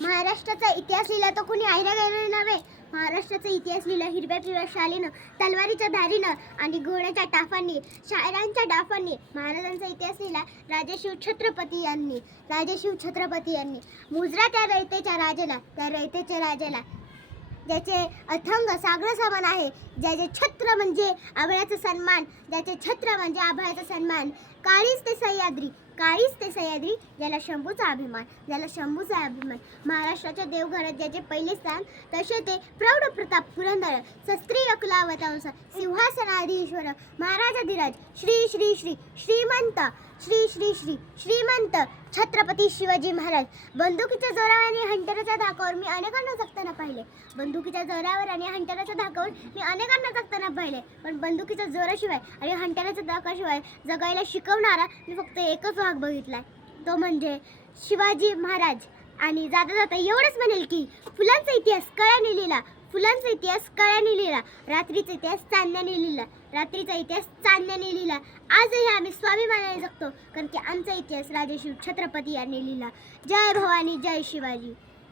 महाराष्ट्राचा इतिहास लिहिला तो कोणी आयरा गेलेला नव्हे. महाराष्ट्राचा इतिहास लिहिला हिरव्या पिवळ्या शालीनं, तलवारीच्या धारीनं आणि घोड्याच्या टाफांनी, शायरांच्या डाफांनी. महाराजांचा इतिहास लिहिला राजेशिव छत्रपती यांनी. राजेशिव छत्रपती यांनी मुजरा त्या रयतेच्या राजाला, त्या रयतेच्या राजाला ज्याचे अथंग सागर समान आहे, ज्याचे छत्र म्हणजे आभाळाचा सन्मान, ज्याचे छत्र म्हणजे आभाळाचा सन्मान. काळीच ते सह्याद्री, काळीच ते सह्याद्री, ज्याला शंभूचा अभिमान, ज्याला शंभूचा अभिमान. महाराष्ट्राच्या देवघरात ज्याचे पहिले स्थान, तसे ते प्रौढ प्रताप पुरंदर, शस्त्रीय कुलावतांस, सिंहासनाधीश्वर, महाराजाधिराज, श्री श्री श्री श्रीमंत, श्री श्री श्री श्रीमंत छत्रपती शिवाजी महाराज. बंदुकीच्या जोरावर आणि हंटराच्या धाकावर मी अनेकांना जगताना पाहिले. बंदुकीच्या जोरावर आणि हंटराच्या धाकावर मी अनेकांना जगताना पाहिले. पण बंदुकीच्या जोराशिवाय आणि हंटराच्या धाकाशिवाय जगायला शिकवणारा मी फक्त एकच वाघ बघितलाय, तो म्हणजे शिवाजी महाराज. आणि जाता जाता एवढंच म्हणेल की फुलांचा इतिहास कळ्याने लिहिला, फुलांचा इतिहास कळ्याने लिहिला, रात्रीचा इतिहास चांदण्याने लिहिला, रात्रीचा इतिहास चांदण्याने लिहिला. आजही आम्ही स्वाभिमानाने जगतो कारण की आमचा इतिहास राजेशिव छत्रपती यांनी लिहिला. जय भवानी, जय शिवाजी.